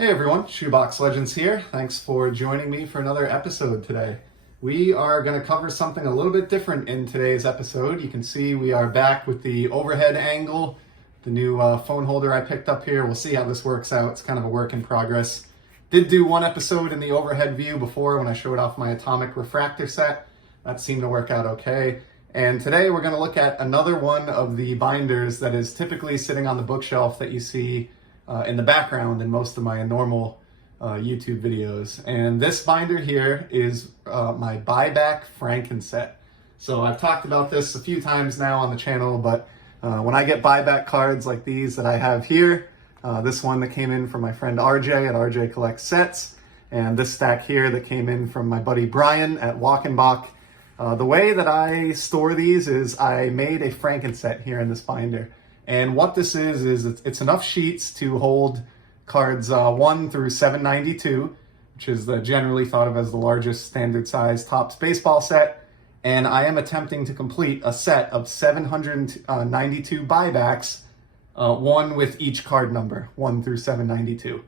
Hey everyone, Shoebox Legends here. Thanks for joining me for another episode today. We are going to cover something a little bit different in today's episode. You can see we are back with the overhead angle, the new phone holder I picked up here. We'll see how this works out. It's kind of a work in progress. Did do one episode in the overhead view before when I showed off my atomic refractor set. That seemed to work out okay. And today we're going to look at another one of the binders that is typically sitting on the bookshelf that you see in the background in most of my normal YouTube videos. And this binder here is my Buyback Franken-set. So I've talked about this a few times now on the channel, but when I get buyback cards like these that I have here, this one that came in from my friend RJ at RJ Collects Sets, and this stack here that came in from my buddy Brian at Walkenbach. The way that I store these is I made a Franken-set here in this binder. And what this is it's enough sheets to hold cards 1 through 792, which is generally thought of as the largest standard size Topps baseball set. And I am attempting to complete a set of 792 buybacks, one with each card number, 1 through 792.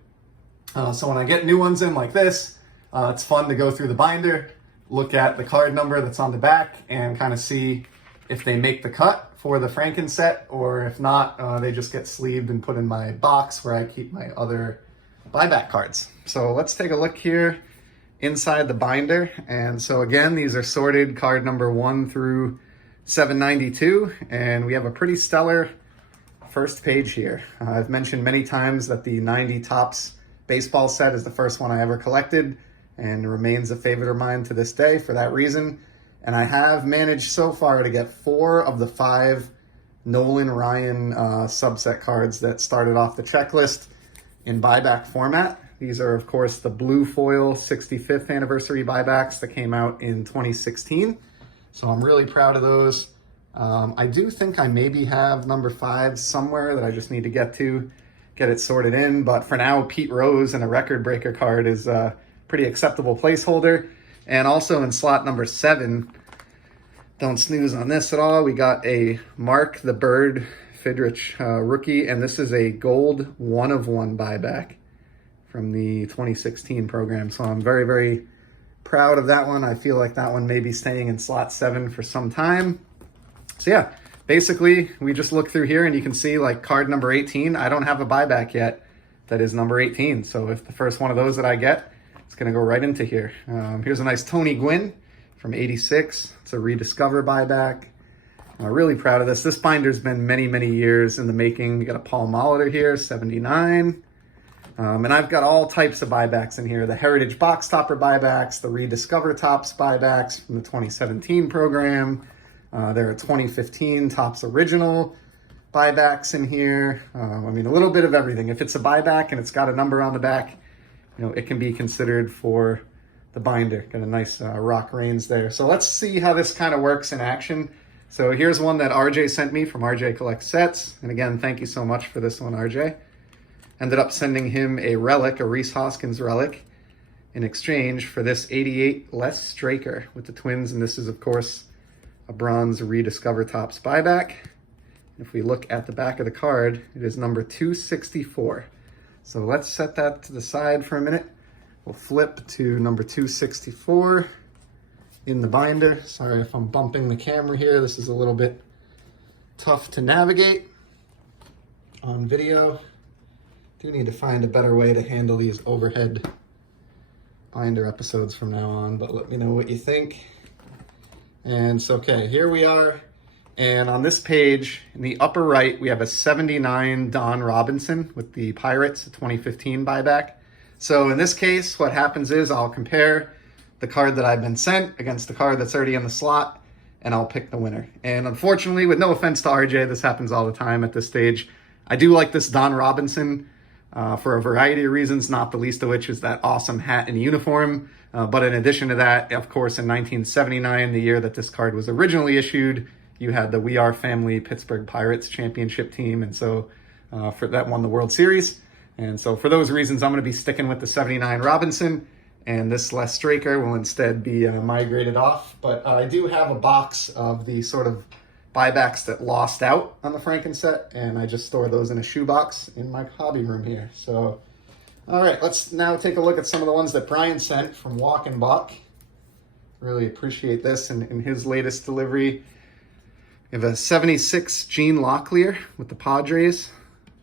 So when I get new ones in like this, it's fun to go through the binder, look at the card number that's on the back, and kind of see if they make the cut for the Franken-set, or if not, they just get sleeved and put in my box where I keep my other buyback cards. So let's take a look here inside the binder. And so again, these are sorted card number 1 through 792, and we have a pretty stellar first page here. I've mentioned many times that the 90 Topps baseball set is the first one I ever collected and remains a favorite of mine to this day for that reason. And I have managed so far to get 4 of the 5 Nolan Ryan subset cards that started off the checklist in buyback format. These are, of course, the blue foil 65th anniversary buybacks that came out in 2016. So I'm really proud of those. I do think I maybe have number 5 somewhere that I just need to get it sorted in. But for now, Pete Rose and a record breaker card is a pretty acceptable placeholder. And also in slot number 7, don't snooze on this at all, we got a Mark the Bird Fidrych rookie, and this is a gold 1 of 1 buyback from the 2016 program. So I'm very, very proud of that one. I feel like that one may be staying in slot 7 for some time. So yeah, basically we just look through here and you can see like card number 18, I don't have a buyback yet that is number 18. So if the first one of those that I get, it's going to go right into here. Here's a nice Tony Gwynn from 86. It's a rediscover buyback. I'm really proud of this. This binder's been many, many years in the making. We got a Paul Molitor here, 79. And I've got all types of buybacks in here. The Heritage Box Topper buybacks, the Rediscover Topps buybacks from the 2017 program. There are 2015 Topps Original buybacks in here. I mean, a little bit of everything. If it's a buyback and it's got a number on the back, you know, it can be considered for the binder. Got a nice rock reins there. So let's see how this kind of works in action. So here's one that RJ sent me from RJ Collects Sets. And again, thank you so much for this one, RJ. Ended up sending him a relic, a Rhys Hoskins relic, in exchange for this 88 Les Straker with the Twins. And this is, of course, a bronze Rediscover Topps buyback. If we look at the back of the card, it is number 264. So let's set that to the side for a minute. We'll flip to number 264 in the binder. Sorry if I'm bumping the camera here. This is a little bit tough to navigate on video. Do need to find a better way to handle these overhead binder episodes from now on, but let me know what you think. And so, okay, here we are. And on this page, in the upper right, we have a 79 Don Robinson with the Pirates, a 2015 buyback. So in this case, what happens is I'll compare the card that I've been sent against the card that's already in the slot, and I'll pick the winner. And unfortunately, with no offense to RJ, this happens all the time at this stage. I do like this Don Robinson for a variety of reasons, not the least of which is that awesome hat and uniform. But in addition to that, of course, in 1979, the year that this card was originally issued, you had the We Are Family Pittsburgh Pirates championship team, and so for that won the World Series. And so for those reasons, I'm going to be sticking with the 79 Robinson, and this Les Straker will instead be migrated off. But I do have a box of the sort of buybacks that lost out on the Franken-set, and I just store those in a shoebox in my hobby room here. So All right, let's now take a look at some of the ones that Brian sent from Walk and Bach. Really appreciate this in his latest delivery. We have a 76 Gene Locklear with the Padres.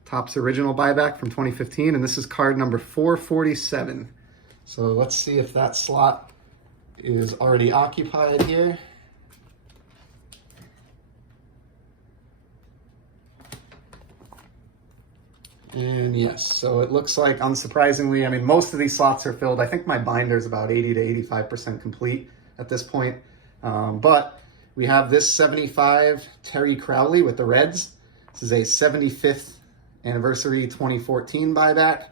Topps original buyback from 2015, and this is card number 447. So let's see if that slot is already occupied here. And yes, so it looks like, unsurprisingly, I mean, most of these slots are filled. I think my binder is about 80 to 85% complete at this point. But we have this 75 Terry Crowley with the Reds. This is a 75th anniversary 2014 buyback.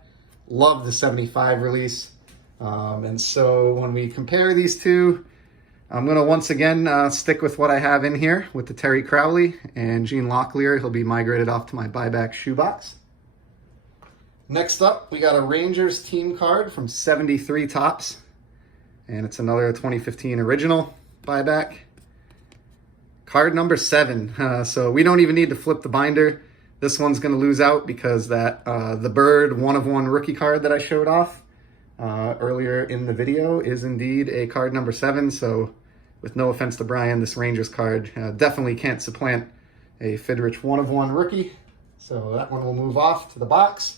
Love the 75 release. And so when we compare these two, I'm going to once again stick with what I have in here with the Terry Crowley and Gene Locklear. He'll be migrated off to my buyback shoebox. Next up, we got a Rangers team card from 73 Topps, and it's another 2015 original buyback. Card number 7. So we don't even need to flip the binder. This one's going to lose out because that the Bird 1/1 rookie card that I showed off earlier in the video is indeed a card number 7. So with no offense to Brian, this Rangers card definitely can't supplant a Fidrych 1/1 rookie. So that one will move off to the box.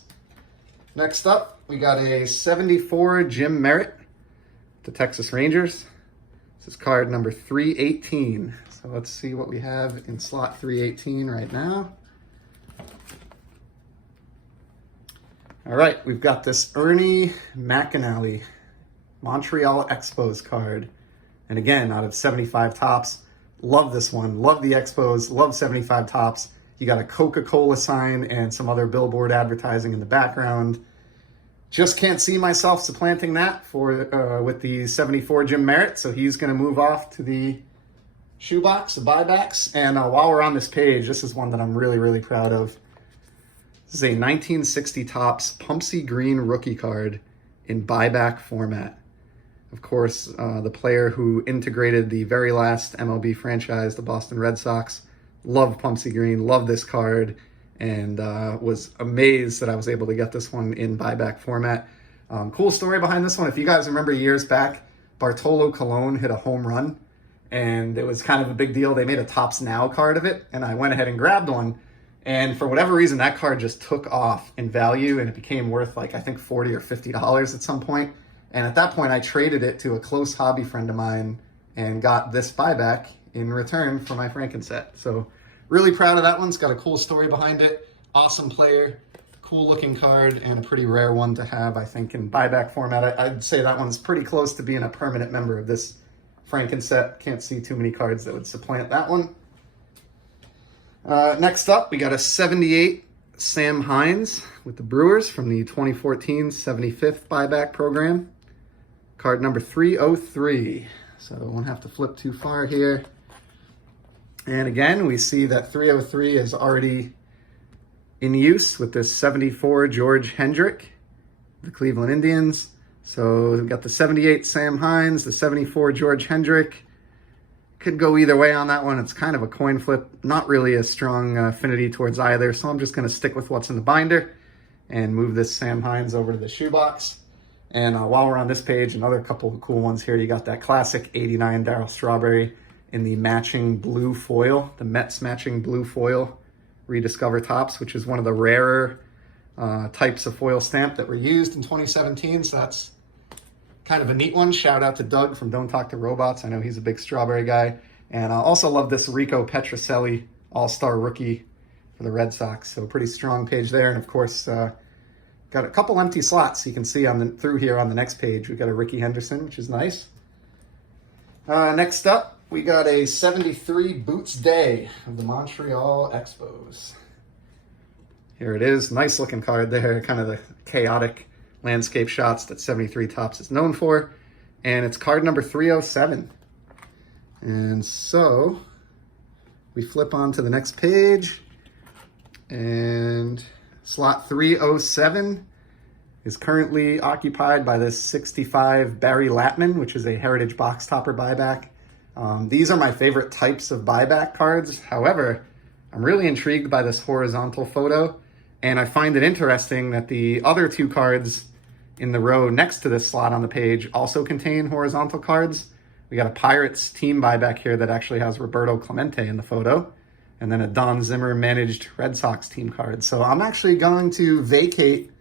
Next up, we got a 74 Jim Merritt, the Texas Rangers. This is card number 318. So let's see what we have in slot 318 right now. All right, we've got this Ernie McAnally Montreal Expos card. And again, out of 75 Topps, love this one. Love the Expos, love 75 Topps. You got a Coca-Cola sign and some other billboard advertising in the background. Just can't see myself supplanting that with the 74 Jim Merritt, so he's going to move off to the shoebox, the buybacks. And while we're on this page, this is one that I'm really, really proud of. This is a 1960 Topps Pumpsy Green rookie card in buyback format. Of course, the player who integrated the very last MLB franchise, the Boston Red Sox. Love Pumpsy Green, love this card, and was amazed that I was able to get this one in buyback format. Cool story behind this one. If you guys remember years back, Bartolo Colon hit a home run, and it was kind of a big deal. They made a Topps Now card of it, and I went ahead and grabbed one. And for whatever reason, that card just took off in value, and it became worth like, I think, $40 or $50 at some point. And at that point, I traded it to a close hobby friend of mine and got this buyback in return for my Franken-set. So really proud of that one. It's got a cool story behind it. Awesome player, cool looking card, and a pretty rare one to have, I think, in buyback format. I'd say that one's pretty close to being a permanent member of this Franken-set. Can't see too many cards that would supplant that one. Next up, we got a 78 Sam Hines with the Brewers from the 2014 75th buyback program. Card number 303. So won't have to flip too far here. And again, we see that 303 is already in use with this 74 George Hendrick, the Cleveland Indians. So we've got the 78 Sam Hines, the 74 George Hendrick. Could go either way on that one. It's kind of a coin flip. Not really a strong affinity towards either. So I'm just going to stick with what's in the binder and move this Sam Hines over to the shoebox. And while we're on this page, another couple of cool ones here. You got that classic 89 Darryl Strawberry in the matching blue foil, the Mets matching blue foil Rediscover Topps, which is one of the rarer types of foil stamp that were used in 2017. So that's kind of a neat one. Shout out to Doug from Don't Talk to Robots. I know he's a big Strawberry guy. And I also love this Rico Petrocelli All-Star Rookie for the Red Sox. So pretty strong page there. And of course, got a couple empty slots. You can see through here on the next page, we've got a Ricky Henderson, which is nice. Next up, we got a 73 Boots Day of the Montreal Expos. Here it is. Nice looking card there. Kind of the chaotic landscape shots that 73 Topps is known for. And it's card number 307. And so we flip on to the next page. And slot 307 is currently occupied by this 65 Barry Latman, which is a Heritage Box Topper buyback. These are my favorite types of buyback cards. However, I'm really intrigued by this horizontal photo, and I find it interesting that the other two cards in the row next to this slot on the page also contain horizontal cards. We got a Pirates team buyback here that actually has Roberto Clemente in the photo, and then a Don Zimmer managed Red Sox team card. So I'm actually going to vacate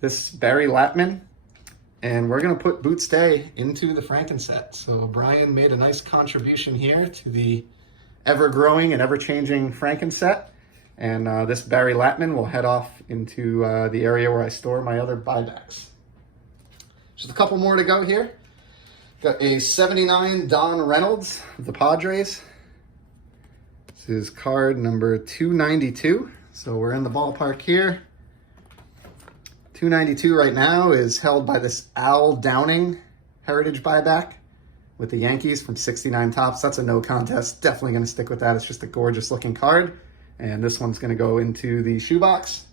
this Barry Latman, and we're going to put Boots Day into the Franken-set. So Brian made a nice contribution here to the ever-growing and ever-changing Franken-set. And this Barry Latman will head off into the area where I store my other buybacks. Just a couple more to go here. Got a 79 Don Reynolds of the Padres. This is card number 292. So we're in the ballpark here. 292 right now is held by this Al Downing Heritage buyback with the Yankees from 69 Tops. That's a no contest. Definitely going to stick with that. It's just a gorgeous looking card. And this one's going to go into the shoebox.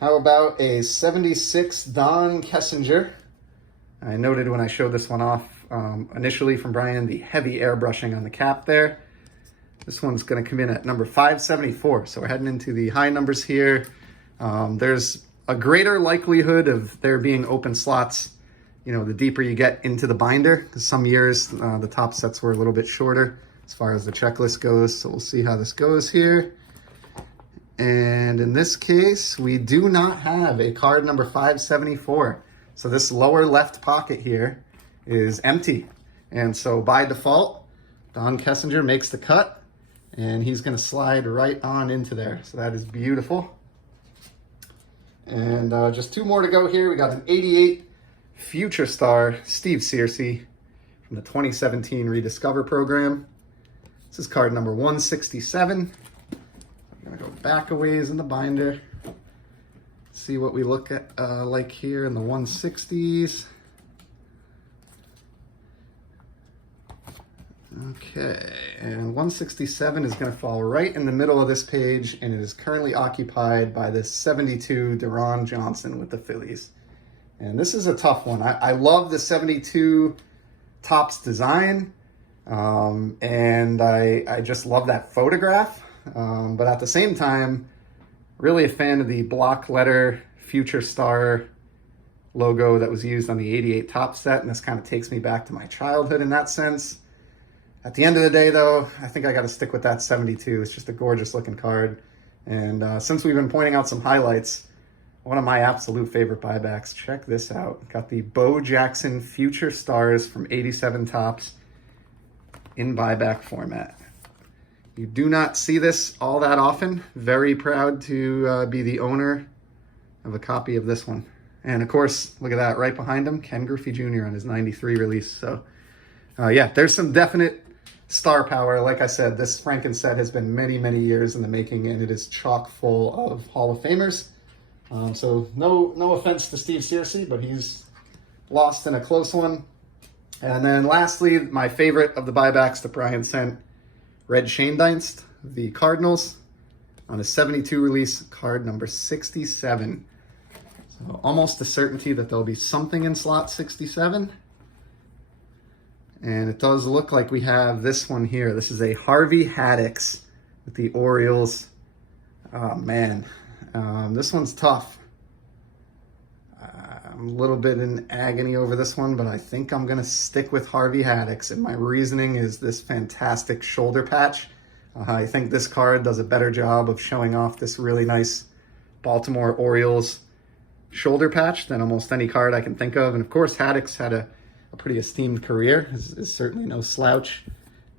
How about a 76 Don Kessinger? I noted when I showed this one off initially from Brian, the heavy airbrushing on the cap there. This one's going to come in at number 574. So we're heading into the high numbers here. There's a greater likelihood of there being open slots, you know, the deeper you get into the binder. Some years, the top sets were a little bit shorter as far as the checklist goes. So we'll see how this goes here. And in this case, we do not have a card number 574. So this lower left pocket here is empty. And so by default, Don Kessinger makes the cut, and he's going to slide right on into there. So that is beautiful. And just two more to go here. We got an 88 Future Star Steve Searcy from the 2017 Rediscover program. This is card number 167. I'm going to go back a ways in the binder. See what we look at like here in the 160s. Okay, and 167 is going to fall right in the middle of this page, and it is currently occupied by this 72 Deron Johnson with the Phillies. And this is a tough one. I love the 72 Topps design, and I just love that photograph. But at the same time, really a fan of the block letter Future Star logo that was used on the 88 Topps set, and this kind of takes me back to my childhood in that sense. At the end of the day, though, I think I got to stick with that 72. It's just a gorgeous looking card. And since we've been pointing out some highlights, one of my absolute favorite buybacks, check this out. Got the Bo Jackson Future Stars from 87 Topps in buyback format. You do not see this all that often. Very proud to be the owner of a copy of this one. And of course, look at that, right behind him, Ken Griffey Jr. on his 93 release. So yeah, there's some definite star power. Like I said, this Franken-set has been many, many years in the making, and it is chock full of Hall of Famers. So no offense to Steve Searcy, but he's lost in a close one. And then lastly, my favorite of the buybacks that Brian sent, Red Schoendienst, the Cardinals, on a 72 release, card number 67. So almost a certainty that there'll be something in slot 67. And it does look like we have this one here. This is a Harvey Haddix with the Orioles. Oh, man. This one's tough. I'm a little bit in agony over this one, but I think I'm going to stick with Harvey Haddix. And my reasoning is this fantastic shoulder patch. I think this card does a better job of showing off this really nice Baltimore Orioles shoulder patch than almost any card I can think of. And of course, Haddix had a pretty esteemed career, is certainly no slouch.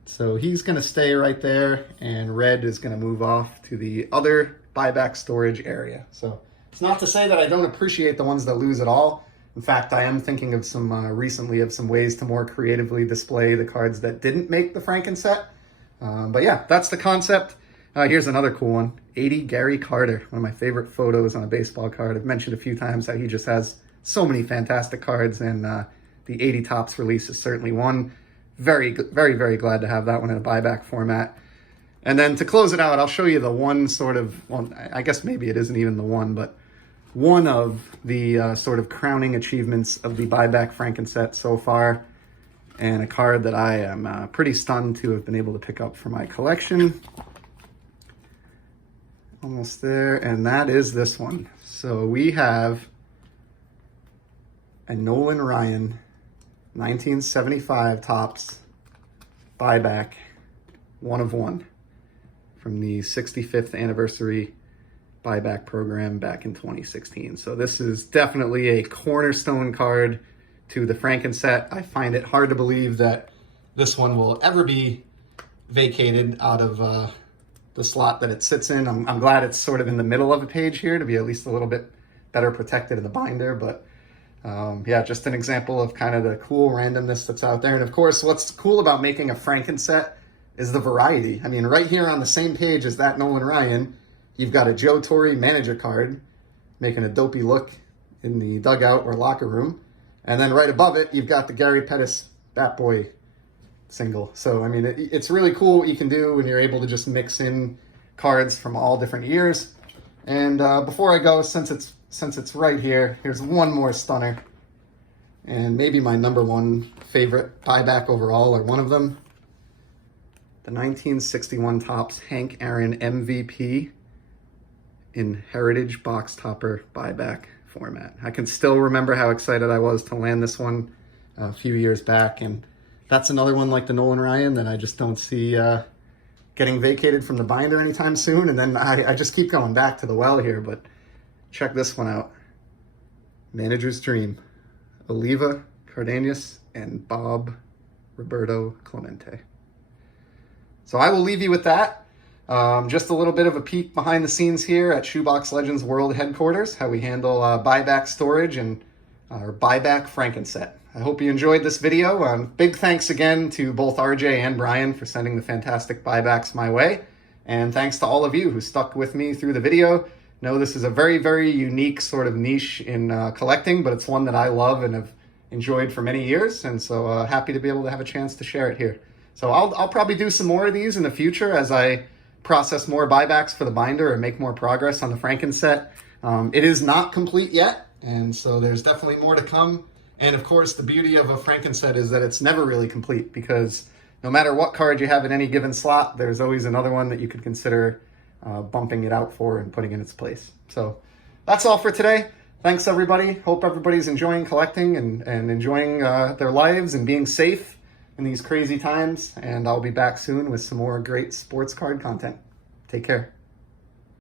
So he's going to stay right there, and red is going to move off to the other buyback storage area. So it's not to say that I don't appreciate the ones that lose at all. In fact, I am thinking of some recently of some ways to more creatively display the cards that didn't make the Franken-set. But yeah, that's the concept. Here's another cool one. 80 Gary Carter, one of my favorite photos on a baseball card. I've mentioned a few times how he just has so many fantastic cards, and the 80 Topps release is certainly one. Very, very, very glad to have that one in a buyback format. And then to close it out, I'll show you the one sort of, well, I guess maybe it isn't even the one, but one of the sort of crowning achievements of the Buyback Franken-set so far, and a card that I am pretty stunned to have been able to pick up for my collection. Almost there, and that is this one. So we have a Nolan Ryan 1975 Topps Buyback 1 of 1 from the 65th anniversary buyback program back in 2016. So this is definitely a cornerstone card to the Franken-set. I find it hard to believe that this one will ever be vacated out of the slot that it sits in. I'm glad it's sort of in the middle of a page here to be at least a little bit better protected in the binder, but yeah, just an example of kind of the cool randomness that's out there. And of course, what's cool about making a Franken-set is the variety. I mean, right here on the same page as that Nolan Ryan, you've got a Joe Torre manager card making a dopey look in the dugout or locker room. And then right above it, you've got the Gary Pettis Bat Boy single. So, I mean, it's really cool what you can do when you're able to just mix in cards from all different years. And before I go, since it's right here, here's one more stunner. And maybe my number one favorite buyback overall, or one of them. The 1961 Topps Hank Aaron MVP in Heritage Box Topper buyback format. I can still remember how excited I was to land this one a few years back, and that's another one like the Nolan Ryan that I just don't see getting vacated from the binder anytime soon. And then I just keep going back to the well here, but check this one out. Manager's Dream. Oliva Cardenas and Bob Roberto Clemente. So I will leave you with that. Just a little bit of a peek behind the scenes here at Shoebox Legends World Headquarters, how we handle buyback storage and our Buyback Franken-set. I hope you enjoyed this video. Big thanks again to both RJ and Brian for sending the fantastic buybacks my way. And thanks to all of you who stuck with me through the video. Know this is a very, very unique sort of niche in collecting, but it's one that I love and have enjoyed for many years. And so happy to be able to have a chance to share it here. So I'll probably do some more of these in the future as I process more buybacks for the binder and make more progress on the Franken-set. It is not complete yet, and so there's definitely more to come. And of course, the beauty of a Franken-set is that it's never really complete, because no matter what card you have in any given slot, there's always another one that you could consider bumping it out for and putting in its place. So that's all for today. Thanks, everybody. Hope everybody's enjoying collecting and enjoying their lives and being safe in these crazy times. And I'll be back soon with some more great sports card content. Take care.